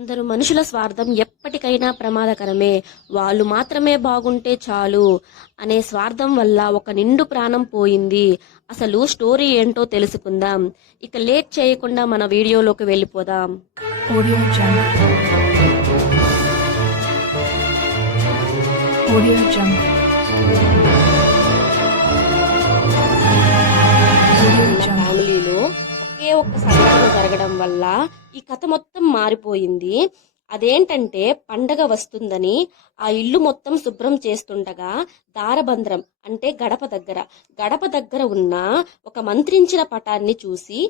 కొందరు మనుషుల స్వార్థం ఎప్పటికైనా ప్రమాదకరమే. వాళ్ళు మాత్రమే బాగుంటే చాలు అనే స్వార్థం వల్ల ఒక నిండు ప్రాణం పోయింది. అసలు స్టోరీ ఏంటో తెలుసుకుందాం. ఇక లేట్ చేయకుండా మన వీడియోలోకి వెళ్ళిపోదాం. Audio ఒక ఒక్క సంఘటన జరగడం వల్ల ఈ కథ మొత్తం మారిపోయింది. అదేంటంటే పండగ వస్తుందని ఆ ఇల్లు మొత్తం శుభ్రం చేస్తుండగా దారబంధ్రం అంటే గడప దగ్గర గడప దగ్గర ఉన్న ఒక మంత్రించిన పటాన్ని చూసి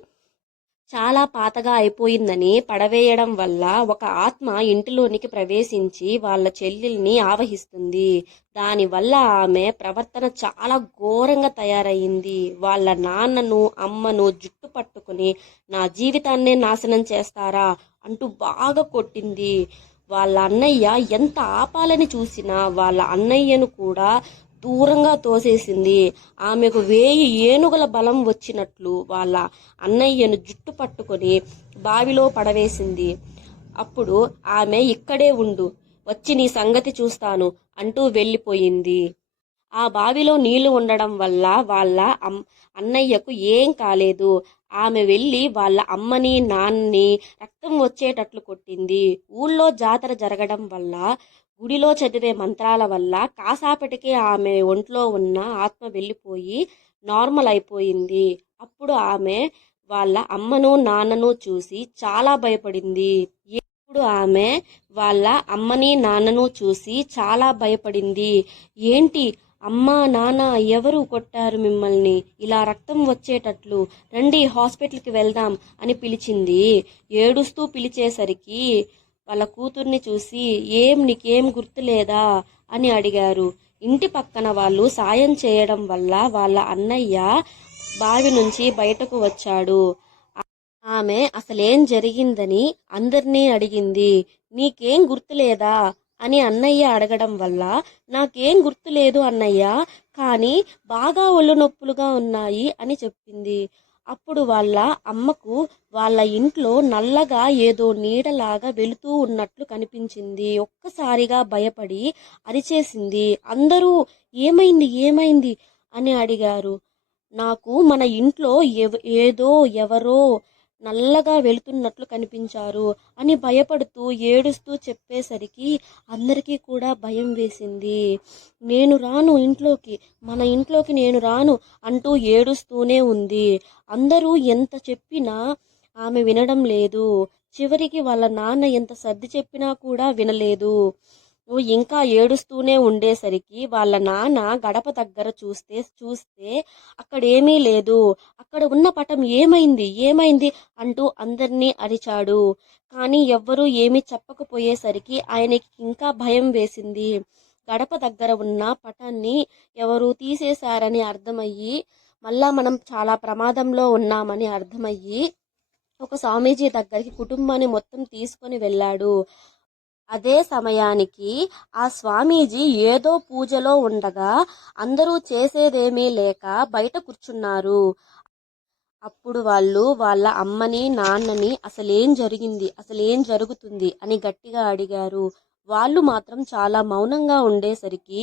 చాలా పాతగా అయిపోయిందని పడవేయడం వల్ల ఒక ఆత్మ ఇంటిలోనికి ప్రవేశించి వాళ్ళ చెల్లెల్ని ఆవహిస్తుంది. దానివల్ల ఆమె ప్రవర్తన చాలా ఘోరంగా తయారయ్యింది. వాళ్ళ నాన్నను అమ్మను జుట్టు పట్టుకుని నా జీవితాన్నే నాశనం చేస్తారా? అంటూ బాగా కొట్టింది. వాళ్ళ అన్నయ్య ఎంత ఆపాలని చూసినా వాళ్ళ అన్నయ్యను కూడా దూరంగా తోసేసింది. ఆమెకు వేయి ఏనుగుల బలం వచ్చినట్లు వాళ్ళ అన్నయ్యను జుట్టు పట్టుకొని బావిలో పడవేసింది. అప్పుడు ఆమె ఇక్కడే ఉండు వచ్చి నీ సంగతి చూస్తాను అంటూ వెళ్ళిపోయింది. ఆ బావిలో నీళ్ళు ఉండడం వల్ల వాళ్ళ అమ్- అన్నయ్యకు ఏం కాలేదు. ఆమె వెళ్ళి వాళ్ళ అమ్మని నాన్నని రక్తం వచ్చేటట్లు కొట్టింది. ఊళ్ళో జాతర జరగడం వల్ల గుడిలో చదివే మంత్రాల వల్ల కాసాపటికే ఆమె ఒంట్లో ఉన్న ఆత్మ వెళ్ళిపోయి నార్మల్ అయిపోయింది. అప్పుడు ఆమె వాళ్ళ అమ్మను నాన్నను చూసి చాలా భయపడింది. ఇప్పుడు ఆమె వాళ్ళ అమ్మని నాన్నను చూసి చాలా భయపడింది. ఏంటి? అమ్మా నాన్న ఎవరు కొట్టారు మిమ్మల్ని? ఇలా రక్తం వచ్చేటట్లు రండి హాస్పిటల్కి వెళ్దాం అని పిలిచింది. ఏడుస్తూ పిలిచేసరికి వాళ్ళ కూతుర్ని చూసి ఏం నీకేం గుర్తులేదా? అని అడిగారు. ఇంటి పక్కన వాళ్ళు సాయం చేయడం వల్ల వాళ్ళ అన్నయ్య బావి నుంచి బయటకు వచ్చాడు. ఆమె అసలేం జరిగిందని అందరినీ అడిగింది. నీకేం గుర్తులేదా? అని అన్నయ్య అడగడం వల్ల నాకేం గుర్తులేదు అన్నయ్య కానీ బాగా ఒళ్ళు నొప్పులుగా ఉన్నాయి అని చెప్పింది. అప్పుడు వాళ్ళ అమ్మకు వాళ్ళ ఇంట్లో నల్లగా ఏదో నీడలాగా వెళుతూ ఉన్నట్లు కనిపించింది. ఒక్కసారిగా భయపడి అరిచేసింది. అందరూ ఏమైంది ఏమైంది? అని అడిగారు. నాకు మన ఇంట్లో ఏదో ఎవరో నల్లగా వెళుతున్నట్లు కనిపించారు అని భయపడుతూ ఏడుస్తూ చెప్పేసరికి అందరికీ కూడా భయం వేసింది. నేను రాను ఇంట్లోకి మన ఇంట్లోకి నేను రాను అంటూ ఏడుస్తూనే ఉంది. అందరూ ఎంత చెప్పినా ఆమె వినడం లేదు. చివరికి వాళ్ళ నాన్న ఎంత సర్ది చెప్పినా కూడా వినలేదు. ఇంకా ఏడుస్తూనే ఉండేసరికి వాళ్ళ నాన్న గడప దగ్గర చూస్తే చూస్తే అక్కడేమీ లేదు. అక్కడ ఉన్న పటం ఏమైంది? ఏమైంది? అంటూ అందరినీ అరిచాడు. కానీ ఎవ్వరూ ఏమీ చెప్పకపోయేసరికి ఆయనకి ఇంకా భయం వేసింది. గడప దగ్గర ఉన్న పటాన్ని ఎవరు తీసేశారని అర్థమయ్యి మళ్ళా మనం చాలా ప్రమాదంలో ఉన్నామని అర్థమయ్యి ఒక స్వామీజీ దగ్గరికి కుటుంబాన్ని మొత్తం తీసుకొని వెళ్ళాడు. అదే సమయానికి ఆ స్వామీజీ ఏదో పూజలో ఉండగా అందరూ చేసేదేమీ లేక బయట కూర్చున్నారు. అప్పుడు వాళ్ళు వాళ్ళ అమ్మని నాన్నని అసలేం జరిగింది అసలేం జరుగుతుంది అని గట్టిగా అడిగారు. వాళ్ళు మాత్రం చాలా మౌనంగా ఉండేసరికి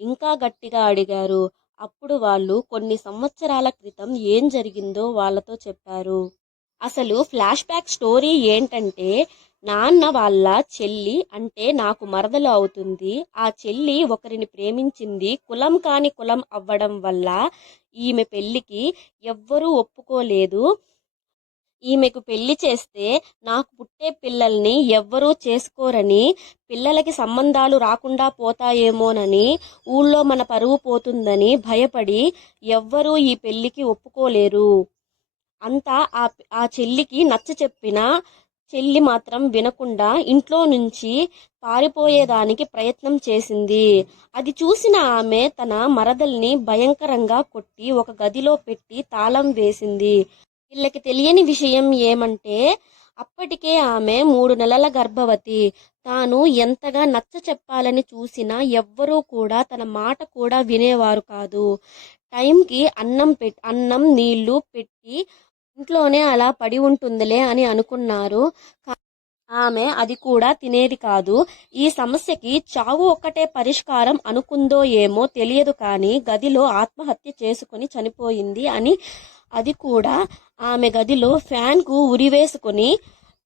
ఇంకా గట్టిగా అడిగారు. అప్పుడు వాళ్ళు కొన్ని సంవత్సరాల క్రితం ఏం జరిగిందో వాళ్ళతో చెప్పారు. అసలు ఫ్లాష్ బ్యాక్ స్టోరీ ఏంటంటే నాన్న వాళ్ళ చెల్లి అంటే నాకు మరదలు అవుతుంది. ఆ చెల్లి ఒకరిని ప్రేమించింది. కులం కాని కులం అవ్వడం వల్ల ఈమె పెళ్ళికి ఎవ్వరూ ఒప్పుకోలేదు. ఈమెకు పెళ్ళి చేస్తే నాకు పుట్టే పిల్లల్ని ఎవ్వరూ చేసుకోరని పిల్లలకి సంబంధాలు రాకుండా పోతాయేమోనని ఊళ్ళో మన పరువు పోతుందని భయపడి ఎవ్వరూ ఈ పెళ్ళికి ఒప్పుకోలేరు. అంతా ఆ ఆ చెల్లికి నచ్చ చెప్పినా చెల్లి మాత్రం వినకుండా ఇంట్లో నుంచి పారిపోయేదానికి ప్రయత్నం చేసింది. అది చూసిన ఆమె తన మరదల్ని భయంకరంగా కొట్టి ఒక గదిలో పెట్టి తాళం వేసింది. వీళ్ళకి తెలియని విషయం ఏమంటే అప్పటికే ఆమె మూడు నెలల గర్భవతి. తాను ఎంతగా నచ్చ చెప్పాలని చూసినా ఎవ్వరూ కూడా తన మాట కూడా వినేవారు కాదు. టైంకి అన్నం పెట్ అన్నం నీళ్ళు పెట్టి ఇంట్లోనే అలా పడి ఉంటుందిలే అని అనుకున్నారు. ఆమె అది కూడా తినేది కాదు. ఈ సమస్యకి చావు ఒక్కటే పరిష్కారం అనుకుందో ఏమో తెలియదు కానీ గదిలో ఆత్మహత్య చేసుకుని చనిపోయింది అని అది కూడా ఆమె గదిలో ఫ్యాన్కు ఉరివేసుకుని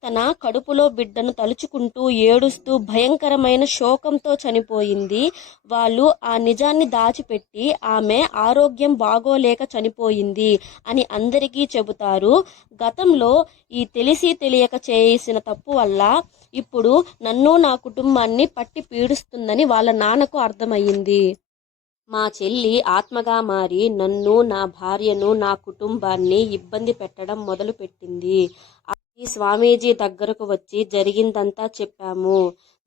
తన కడుపులో బిడ్డను తలుచుకుంటూ ఏడుస్తూ భయంకరమైన శోకంతో చనిపోయింది. వాళ్ళు ఆ నిజాన్ని దాచిపెట్టి ఆమె ఆరోగ్యం బాగోలేక చనిపోయింది అని అందరికీ చెబుతారు. గతంలో ఈ తెలిసి తెలియక చేసిన తప్పు వల్ల ఇప్పుడు నన్ను నా కుటుంబాన్ని పట్టి పీడిస్తుందని వాళ్ళ నాన్నకు అర్థమయ్యింది. మా చెల్లి ఆత్మగా మారి నన్ను నా భార్యను నా కుటుంబాన్ని ఇబ్బంది పెట్టడం మొదలుపెట్టింది. ఈ స్వామీజీ దగ్గరకు వచ్చి జరిగిందంతా చెప్పాము.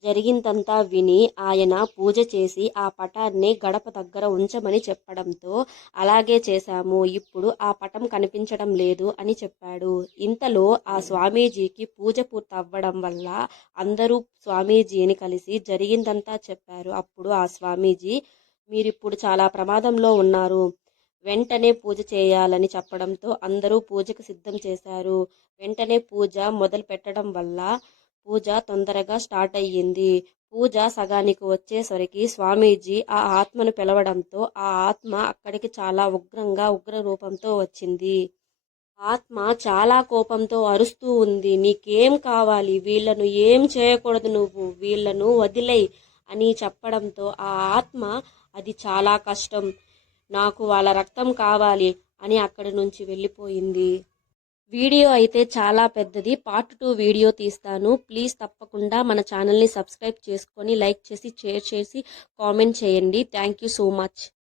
జరిగిందంతా విని ఆయన పూజ చేసి ఆ పటాన్ని గడప దగ్గర ఉంచమని చెప్పడంతో అలాగే చేశాము. ఇప్పుడు ఆ పటం కనిపించడం లేదు అని చెప్పాడు. ఇంతలో ఆ స్వామీజీకి పూజ పూర్తవ్వడం వల్ల అందరూ స్వామీజీని కలిసి జరిగిందంతా చెప్పారు. అప్పుడు ఆ స్వామీజీ మీరిప్పుడు చాలా ప్రమాదంలో ఉన్నారు. వెంటనే పూజ చేయాలని చెప్పడంతో అందరూ పూజకు సిద్ధం చేశారు. వెంటనే పూజ మొదలు పెట్టడం వల్ల పూజ తొందరగా స్టార్ట్ అయ్యింది. పూజ సగానికి వచ్చేసరికి స్వామీజీ ఆ ఆత్మను పిలవడంతో ఆ ఆత్మ అక్కడికి చాలా ఉగ్రంగా ఉగ్ర రూపంతో వచ్చింది. ఆత్మ చాలా కోపంతో అరుస్తూ ఉంది. నీకేం కావాలి? వీళ్ళను ఏం చేయకూడదు నువ్వు? వీళ్ళను వదిలేయ్ అని చెప్పడంతో ఆ ఆత్మ అది చాలా కష్టం. నాకు వాళ్ళ రక్తం కావాలి అని అక్కడి నుంచి వెళ్ళిపోయింది. వీడియో అయితే చాలా పెద్దది. పార్ట్ టూ వీడియో తీస్తాను. ప్లీజ్ తప్పకుండా మన ఛానల్ని సబ్స్క్రైబ్ చేసుకొని లైక్ చేసి షేర్ చేసి కామెంట్ చేయండి. Thank you so much.